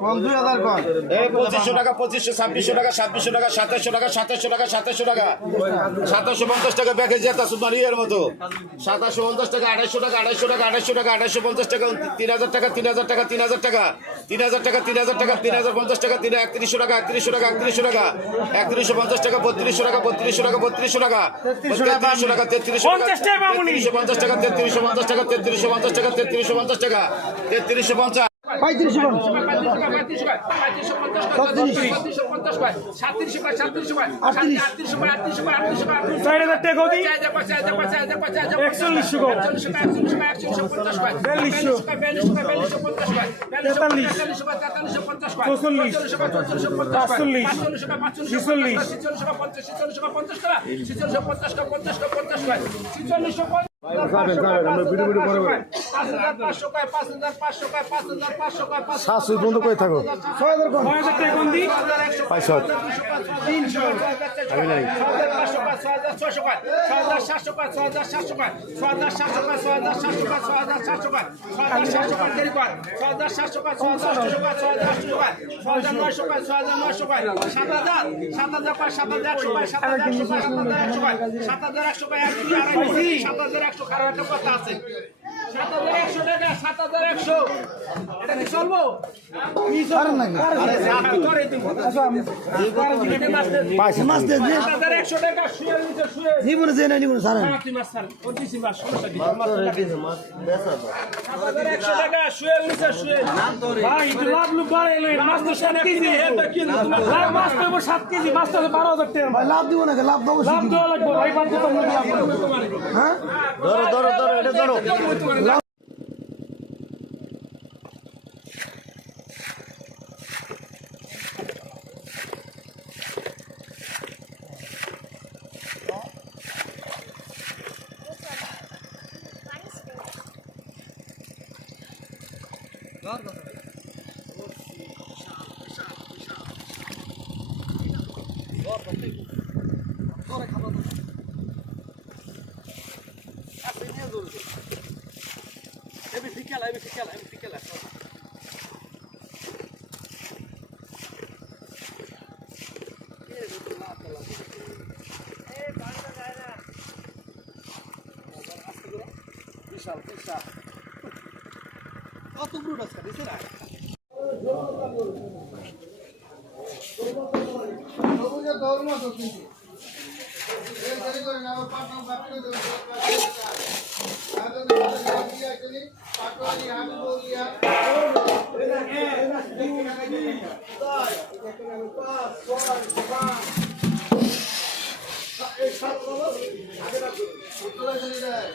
কম 2000 কম এই 2500 টাকা 2500 2600 টাকা 2700 টাকা 2700 টাকা 2700 টাকা 2700 টাকা 2750 টাকা প্যাকেজ যেটা সুমারিয়ার মতো 2750 টাকা 250 টাকা 250 টাকা 250 টাকা 250 টাকা 3000 টাকা 3000 টাকা 3000 টাকা 3000 টাকা 3000 টাকা 3050 টাকা 3100 টাকা 3100 টাকা 3100 টাকা 3150 টাকা 3200 টাকা 3200 টাকা 3200 টাকা 3300 টাকা 3300 টাকা 3350 টাকা 3350 টাকা 3350 টাকা 3350 টাকা 3350 শাশুড়ি বন্ধু কই থাকো কথা আছে 7100 টাকা 7100 এটা কি চলবো কি চলে নাকি করে দিব মাছ দে 7100 টাকা শুয়ে নিচে শুয়ে জীবনে দেন না জীবনে সারা আপনি মাছ সার কোন দিছি মাছ সমস্যা কি মাছ মাছ বেচা 7100 টাকা শুয়ে নিচে শুয়ে নাম ধরে ভাই এটা লাভ লু বাড়াইলে মাছ তো 7 কেজি এটা কি তোমার লাভ মাছ পাবো 7 কেজি মাছ তো 12000 টাকা ভাই লাভ দিব না লাভ দাও লাভ দেওয়া লাগবে ভাই বাদ তো হ্যাঁ ধরো ধরো ধরো এটা ধরো কত ব্রুড আছে দিছে না ওগুলো ধর্ম তো কিন্তু এই জারি করে না পাটন বাপকে দেব আগে দিয়া চলি পাটওয়ালি আমি বলিয়া এই সাত বলো আগে রাখো উত্তরা চলে যায়